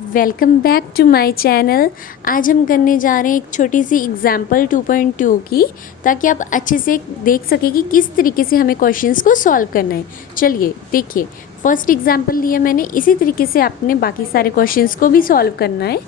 Welcome back to my channel. आज हम करने जा रहे हैं एक छोटी सी एग्जाम्पल 2.2 की, ताकि आप अच्छे से देख सकें कि किस तरीके से हमें क्वेश्चंस को सॉल्व करना है। चलिए देखिए, फर्स्ट एग्जाम्पल लिया मैंने, इसी तरीके से आपने बाकी सारे क्वेश्चंस को भी सॉल्व करना है।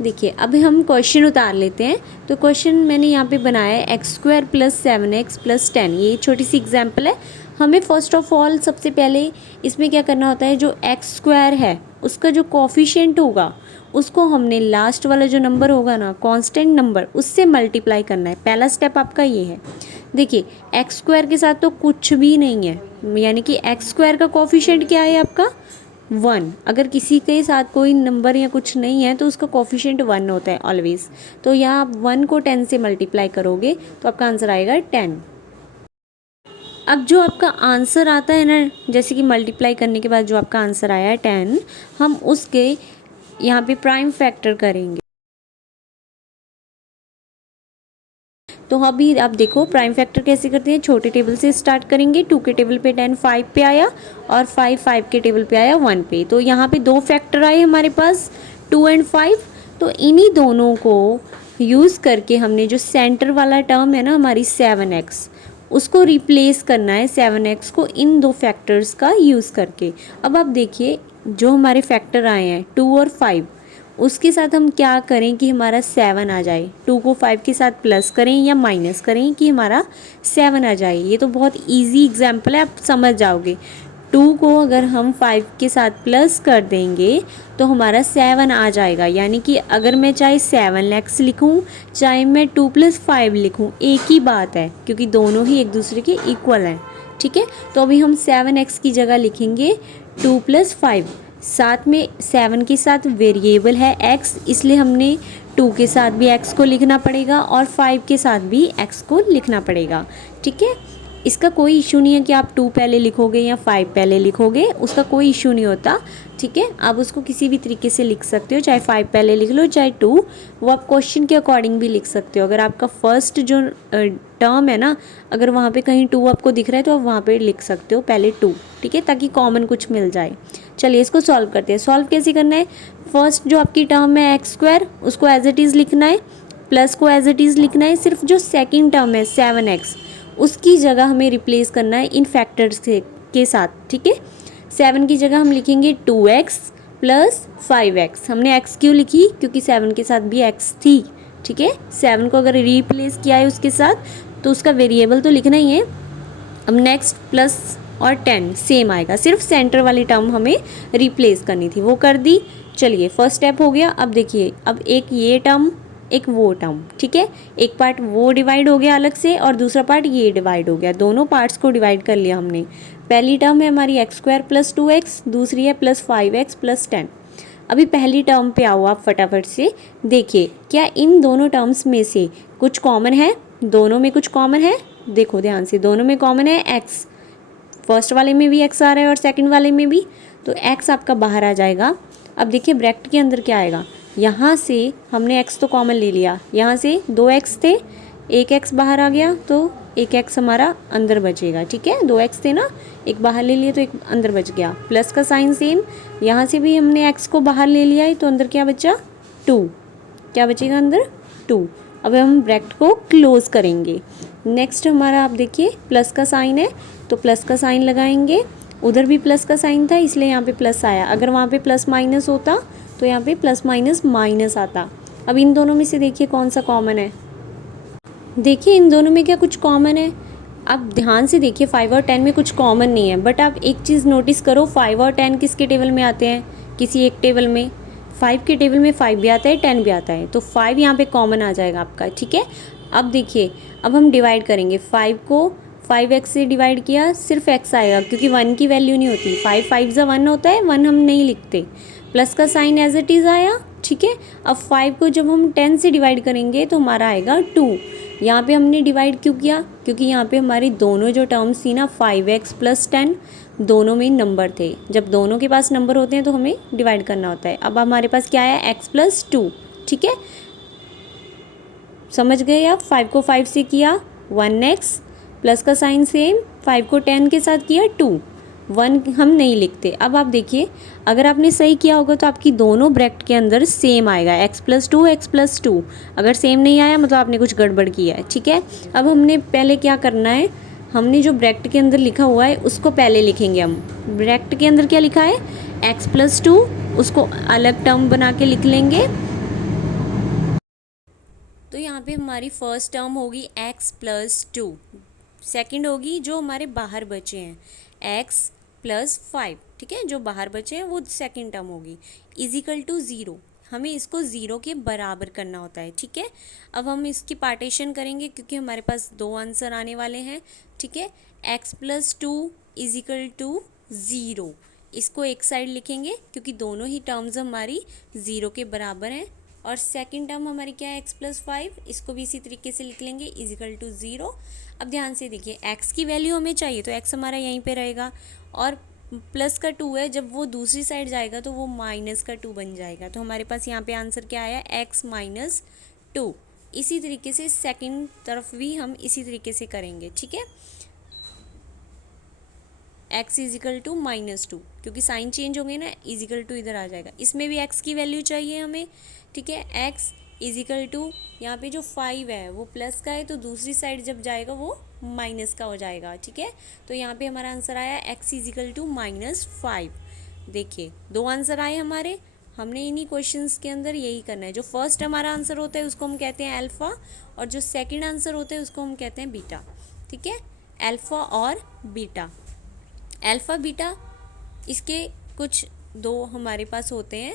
देखिए अभी हम क्वेश्चन उतार लेते हैं। तो क्वेश्चन मैंने यहाँ पे बनाया है x² + 7x + 10। ये छोटी सी एग्जाम्पल है। हमें फर्स्ट ऑफ ऑल सबसे पहले इसमें क्या करना होता है, जो x² है उसका जो कोफिशिएंट होगा उसको हमने लास्ट वाला जो नंबर होगा ना, कांस्टेंट नंबर, उससे मल्टीप्लाई करना है। पहला स्टेप आपका ये है। देखिए x² के साथ तो कुछ भी नहीं है, यानी कि x² का कोफिशिएंट क्या है आपका 1। अगर किसी के साथ कोई नंबर या कुछ नहीं है तो उसका कोफिशिएंट 1 होता है ऑलवेज। तो यहाँ आप 1 को 10 से मल्टीप्लाई करोगे तो आपका आंसर आएगा 10। अब जो आपका आंसर आता है ना, जैसे कि मल्टीप्लाई करने के बाद जो आपका आंसर आया है 10, हम उसके यहाँ पे प्राइम फैक्टर करेंगे। तो अभी आप देखो प्राइम फैक्टर कैसे करते हैं। छोटे टेबल से स्टार्ट करेंगे। 2 के टेबल पे 10 5 पे आया, और 5 5 के टेबल पे आया 1 पे। तो यहाँ पे दो फैक्टर आए हमारे पास, 2 और 5। तो इन्हीं दोनों को यूज़ करके हमने जो सेंटर वाला टर्म है ना हमारी 7x, उसको रिप्लेस करना है 7x को इन दो फैक्टर्स का यूज़ करके। अब आप देखिए जो हमारे फैक्टर आए हैं 2 और 5, उसके साथ हम क्या करें कि हमारा 7 आ जाए। 2 को 5 के साथ प्लस करें या माइनस करें कि हमारा 7 आ जाए। ये तो बहुत इजी एग्जाम्पल है, आप समझ जाओगे। 2 को अगर हम 5 के साथ प्लस कर देंगे तो हमारा 7 आ जाएगा। यानी कि अगर मैं चाहे 7x लिखूं, चाहे मैं 2 + 5 लिखूं, एक ही बात है, क्योंकि दोनों ही एक दूसरे के इक्वल हैं। ठीक है, तो अभी हम 7x की जगह लिखेंगे 2 + 5। साथ में 7 के साथ वेरिएबल है x, इसलिए हमने 2 के साथ भी x को लिखना पड़ेगा और 5 के साथ भी x को लिखना पड़ेगा। ठीक है, इसका कोई इशू नहीं है कि आप 2 पहले लिखोगे या 5 पहले लिखोगे, उसका कोई इशू नहीं होता। ठीक है, आप उसको किसी भी तरीके से लिख सकते हो, चाहे 5 पहले लिख लो चाहे 2, वो आप क्वेश्चन के अकॉर्डिंग भी लिख सकते हो। अगर आपका फर्स्ट जो टर्म है ना, अगर वहाँ पे कहीं 2 आपको दिख रहा है तो आप वहाँ पे लिख सकते हो पहले 2। ठीक है, ताकि कॉमन कुछ मिल जाए। चलिए इसको सॉल्व करते हैं। सॉल्व कैसे करना है, फर्स्ट जो आपकी टर्म है x² उसको एज इट इज़ लिखना है, प्लस को एज इट इज़ लिखना है। सिर्फ जो सेकेंड टर्म है 7x, उसकी जगह हमें रिप्लेस करना है इन फैक्टर्स के साथ। ठीक है, 7 की जगह हम लिखेंगे 2x + 5x। हमने x क्यों लिखी, क्योंकि 7 के साथ भी x थी। ठीक है, 7 को अगर रिप्लेस किया है उसके साथ तो उसका वेरिएबल तो लिखना ही है। अब नेक्स्ट प्लस और 10 सेम आएगा, सिर्फ सेंटर वाली टर्म हमें रिप्लेस करनी थी, वो कर दी। चलिए फर्स्ट स्टेप हो गया। अब देखिए, अब एक ये टर्म एक वो टर्म, ठीक है, एक पार्ट वो डिवाइड हो गया अलग से और दूसरा पार्ट ये डिवाइड हो गया। दोनों पार्ट्स को डिवाइड कर लिया हमने। पहली टर्म है हमारी x² + 2x, दूसरी है +5x + 10। अभी पहली टर्म पे आओ आप फटाफट से, देखिए क्या इन दोनों टर्म्स में से कुछ कॉमन है। दोनों में कुछ कॉमन है, देखो ध्यान से, दोनों में कॉमन है x। फर्स्ट वाले में भी x आ रहा है और सेकंड वाले में भी, तो x आपका बाहर आ जाएगा। अब देखिए ब्रैकेट के अंदर क्या आएगा, यहाँ से हमने x तो कॉमन ले लिया, यहाँ से 2x थे, एक x बाहर आ गया तो एक x हमारा अंदर बचेगा। ठीक है, 2x थे ना, एक बाहर ले लिए तो एक अंदर बच गया। प्लस का साइन सेम, यहाँ से भी हमने x को बाहर ले लिया है तो अंदर क्या बचा 2, क्या बचेगा अंदर 2। अब हम ब्रैकेट को क्लोज करेंगे। नेक्स्ट हमारा आप देखिए प्लस का साइन है तो प्लस का साइन लगाएंगे, उधर भी प्लस का साइन था इसलिए यहाँ पे प्लस आया। अगर वहाँ पे प्लस माइनस होता तो यहाँ पे प्लस माइनस माइनस आता। अब इन दोनों में से देखिए कौन सा कॉमन है, देखिए इन दोनों में क्या कुछ कॉमन है। आप ध्यान से देखिए 5 और 10 में कुछ कॉमन नहीं है, बट आप एक चीज़ नोटिस करो, 5 और 10 किसके टेबल में आते हैं, किसी एक टेबल में। 5 के टेबल में 5 भी आता है 10 भी आता है, तो 5 यहाँ पे कॉमन आ जाएगा आपका। ठीक है, अब देखिए अब हम डिवाइड करेंगे। 5 को 5x से डिवाइड किया, सिर्फ x आएगा क्योंकि 1 की वैल्यू नहीं होती। 5 5 ज़ा 1 होता है, 1 हम नहीं लिखते। प्लस का साइन एज इट इज़ आया। ठीक है, अब 5 को जब हम 10 से डिवाइड करेंगे तो हमारा आएगा 2। यहाँ पे हमने डिवाइड क्यों किया, क्योंकि यहाँ पे हमारी दोनों जो टर्म्स थी ना 5x + 10, दोनों में नंबर थे। जब दोनों के पास नंबर होते हैं तो हमें डिवाइड करना होता है। अब हमारे पास क्या है x + 2। ठीक है, समझ गए आप। 5 को 5 से किया 1x, प्लस का साइन सेम, 5 को 10 के साथ किया 2। 1 हम नहीं लिखते। अब आप देखिए, अगर आपने सही किया होगा तो आपकी दोनों ब्रैकेट के अंदर सेम आएगा, x+2 अगर सेम नहीं आया मतलब आपने कुछ गड़बड़ किया है, ठीक है। अब हमने पहले क्या करना है, हमने जो ब्रैकेट के अंदर लिखा हुआ है उसको पहले लिखेंगे हम। ब्रैकेट के अंदर क्या लिखा है, x+2, उसको अलग टर्म बना के लिख लेंगे। तो यहाँ पे हमारी फर्स्ट टर्म होगी x+2, सेकंड होगी जो हमारे बाहर बचे हैं x+5, ठीक है, जो बाहर बचे हैं वो सेकंड टर्म होगी, इजिकल टू 0। हमें इसको 0 के बराबर करना होता है, ठीक है। अब हम इसकी पार्टीशन करेंगे क्योंकि हमारे पास दो आंसर आने वाले हैं, ठीक है। x+2 इजिकल टू 0, इसको एक साइड लिखेंगे क्योंकि दोनों ही टर्म्स हमारी 0 के बराबर हैं। और सेकंड टर्म हमारी क्या है, x+5, इसको भी इसी तरीके से लिख लेंगे, इजिकल टू 0। अब ध्यान से देखिए, x की वैल्यू हमें चाहिए तो x हमारा यहीं पे रहेगा, और प्लस का 2 है, जब वो दूसरी साइड जाएगा तो वो माइनस का 2 बन जाएगा। तो हमारे पास यहाँ पे आंसर क्या आया, x-2। इसी तरीके से सेकंड तरफ भी हम इसी तरीके से करेंगे, ठीक है। x इजिकल टू -2, क्योंकि साइन चेंज होंगे ना, इजिकल टू इधर आ जाएगा। इसमें भी x की वैल्यू चाहिए हमें, ठीक है। x इजिकल टू, यहाँ पे जो 5 है वो प्लस का है तो दूसरी साइड जब जाएगा वो माइनस का हो जाएगा, ठीक है। तो यहाँ पे हमारा आंसर आया x इजिकल टू -5। देखिए, दो आंसर आए हमारे। हमने इन्हीं क्वेश्चंस के अंदर यही करना है, जो फर्स्ट हमारा आंसर होता है उसको हम कहते हैं अल्फ़ा, और जो सेकंड आंसर होता है उसको हम कहते हैं बीटा, ठीक है। अल्फ़ा और बीटा, अल्फ़ा बीटा, इसके कुछ दो हमारे पास होते हैं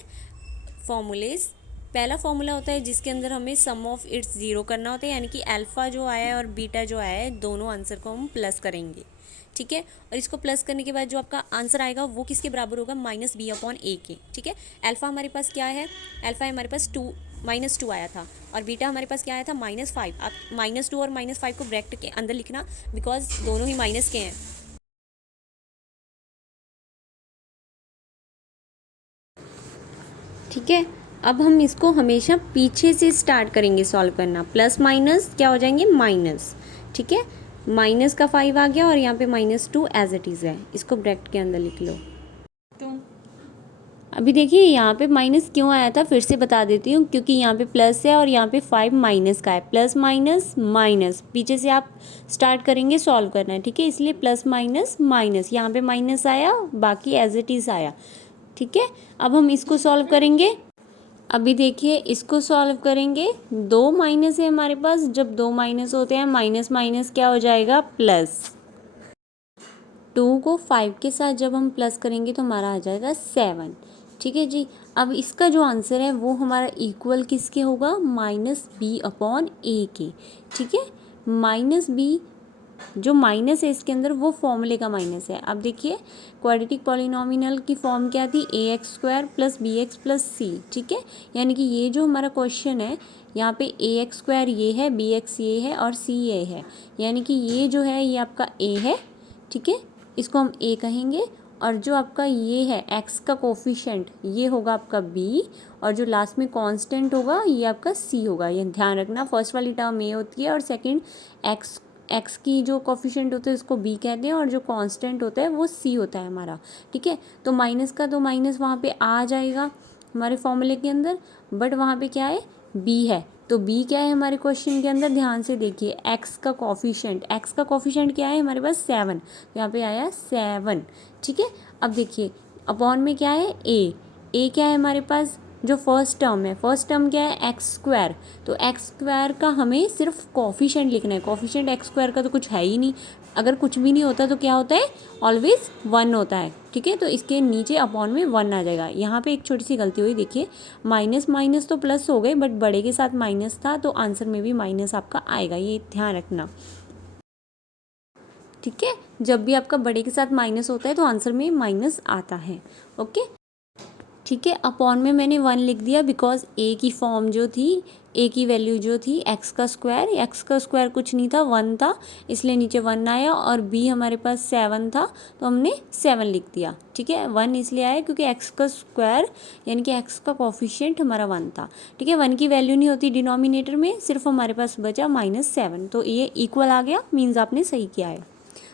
फॉर्मूलेज। पहला फॉर्मूला होता है जिसके अंदर हमें सम ऑफ इट्स ज़ीरो करना होता है, यानी कि अल्फ़ा जो आया है और बीटा जो आया है दोनों आंसर को हम प्लस करेंगे, ठीक है। और इसको प्लस करने के बाद जो आपका आंसर आएगा वो किसके बराबर होगा, -b/a के, ठीक है। अल्फ़ा हमारे पास क्या है, अल्फ़ा हमारे पास -2 आया था, और बीटा हमारे पास क्या आया था, -5। आप -2 और -5 को ब्रैकेट के अंदर लिखना, बिकॉज दोनों ही माइनस के हैं, ठीक है। अब हम इसको हमेशा पीछे से स्टार्ट करेंगे सॉल्व करना, प्लस माइनस क्या हो जाएंगे, माइनस, ठीक है। माइनस का 5 आ गया और यहाँ पे -2 एज इट इज़ है, इसको ब्रैकेट के अंदर लिख लो। अभी देखिए यहाँ पे माइनस क्यों आया था, फिर से बता देती हूँ, क्योंकि यहाँ पे प्लस है और यहाँ पे 5 माइनस का है, प्लस माइनस माइनस, पीछे से आप स्टार्ट करेंगे सॉल्व करना है, ठीक है। इसलिए प्लस माइनस माइनस, यहाँ पे माइनस आया, बाकी एज इट इज़ आया, ठीक है। अब हम इसको सॉल्व करेंगे। अभी देखिए, इसको सॉल्व करेंगे, दो माइनस है हमारे पास, जब दो माइनस होते हैं माइनस माइनस क्या हो जाएगा, प्लस। 2 को 5 के साथ जब हम प्लस करेंगे तो हमारा आ जाएगा 7, ठीक है जी। अब इसका जो आंसर है वो हमारा इक्वल किसके होगा, -b/a के, ठीक है। -b, जो माइनस है इसके अंदर वो फॉर्मूले का माइनस है। अब देखिए, क्वाड्रेटिक पॉलिनोमियल की फॉर्म क्या थी, ax² + bx + c, ठीक है। यानी कि ये जो हमारा क्वेश्चन है, यहाँ पे ax² ये है, bx ये है और c ये है, यानी कि ये जो है ये आपका a है, ठीक है, इसको हम a कहेंगे। और जो आपका ये है x का कोफिशेंट, ये होगा आपका b, और जो लास्ट में कांस्टेंट होगा ये आपका c होगा। ये ध्यान रखना, फर्स्ट वाली टर्म a होती है और सेकंड x की जो कोफिशेंट होता है उसको b कहते हैं, और जो कांस्टेंट होता है वो c होता है हमारा, ठीक है। तो माइनस का तो माइनस वहाँ पे आ जाएगा हमारे फॉर्मूले के अंदर, बट वहाँ पे क्या है, b है, तो b क्या है हमारे क्वेश्चन के अंदर, ध्यान से देखिए, x का कोफिशेंट क्या है हमारे पास, 7, तो यहाँ पे आया 7, ठीक है। अब देखिए, अपॉन में क्या है, a क्या है हमारे पास, जो फर्स्ट टर्म है, फर्स्ट टर्म क्या है, x², तो x² का हमें सिर्फ कोफिशेंट लिखना है, कोफिशेंट x² का तो कुछ है ही नहीं, अगर कुछ भी नहीं होता तो क्या होता है, ऑलवेज 1 होता है, ठीक है। तो इसके नीचे अपॉन में 1 आ जाएगा। यहाँ पे एक छोटी सी गलती हुई, देखिए, माइनस माइनस तो प्लस हो गए, बट बड़े के साथ माइनस था तो आंसर में भी माइनस आपका आएगा, ये ध्यान रखना, ठीक है। जब भी आपका बड़े के साथ माइनस होता है तो आंसर में माइनस आता है, ओके, ठीक है। अपॉन में मैंने 1 लिख दिया, बिकॉज a की फॉर्म जो थी, a की वैल्यू जो थी x का स्क्वायर कुछ नहीं था, 1 था, इसलिए नीचे 1 आया, और b हमारे पास 7 था तो हमने 7 लिख दिया, ठीक है। 1 इसलिए आया क्योंकि x का स्क्वायर यानी कि x का कोफिशिएंट हमारा 1 था, ठीक है। 1 की वैल्यू नहीं होती डिनोमिनेटर में, सिर्फ हमारे पास बचा -7, तो ये इक्वल आ गया, मीन्स आपने सही किया है।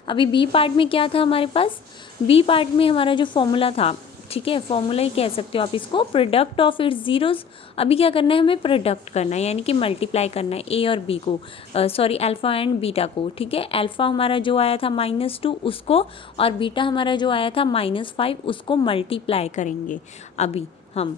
अभी बी पार्ट में क्या था हमारे पास, बी पार्ट में हमारा जो फॉर्मूला था, ठीक है, फॉर्मूला ही कह सकते हो आप इसको, प्रोडक्ट ऑफ इट्स जीरोस। अभी क्या करना है, हमें प्रोडक्ट करना है, यानी कि मल्टीप्लाई करना है ए और बी को, सॉरी अल्फ़ा एंड बीटा को, ठीक है। अल्फ़ा हमारा जो आया था -2 उसको, और बीटा हमारा जो आया था -5 उसको मल्टीप्लाई करेंगे अभी हम।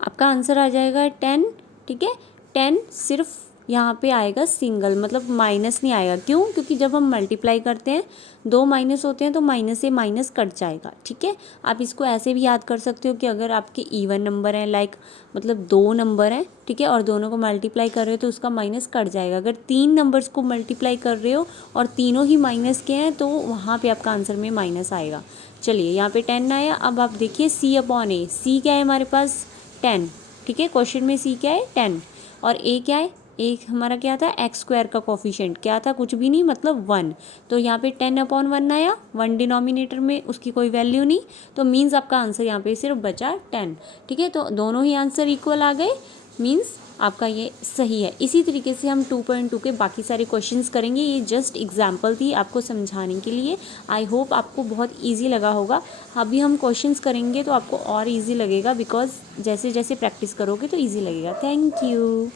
आपका आंसर आ जाएगा 10, ठीक है। 10 सिर्फ यहाँ पे आएगा सिंगल, मतलब माइनस नहीं आएगा। क्यों? क्योंकि जब हम मल्टीप्लाई करते हैं, दो माइनस होते हैं तो माइनस से माइनस कट जाएगा, ठीक है। आप इसको ऐसे भी याद कर सकते हो कि अगर आपके इवन नंबर हैं, लाइक मतलब 2 नंबर हैं, ठीक है, और दोनों को मल्टीप्लाई कर रहे हो तो उसका माइनस कट जाएगा। अगर 3 नंबर्स को मल्टीप्लाई कर रहे हो और तीनों ही माइनस के हैं तो वहाँ पर आपका आंसर में माइनस आएगा। चलिए, यहाँ पे 10 आया। अब आप देखिए C/A, सी क्या है हमारे पास, 10, ठीक है। क्वेश्चन में सी क्या है, 10, और ए क्या है, ए हमारा क्या था, x² का कोफिशिएंट क्या था, कुछ भी नहीं, मतलब 1। तो यहाँ पे 10/1 आया, 1 डिनोमिनेटर में, उसकी कोई वैल्यू नहीं, तो मीन्स आपका आंसर यहाँ पे सिर्फ बचा 10, ठीक है। तो दोनों ही आंसर इक्वल आ गए, मीन्स आपका ये सही है। इसी तरीके से हम 2.2 के बाकी सारे क्वेश्चंस करेंगे। ये जस्ट एग्जांपल थी आपको समझाने के लिए। आई होप आपको बहुत इजी लगा होगा। अभी हम क्वेश्चंस करेंगे तो आपको और इजी लगेगा, बिकॉज जैसे जैसे प्रैक्टिस करोगे तो इजी लगेगा। Thank you.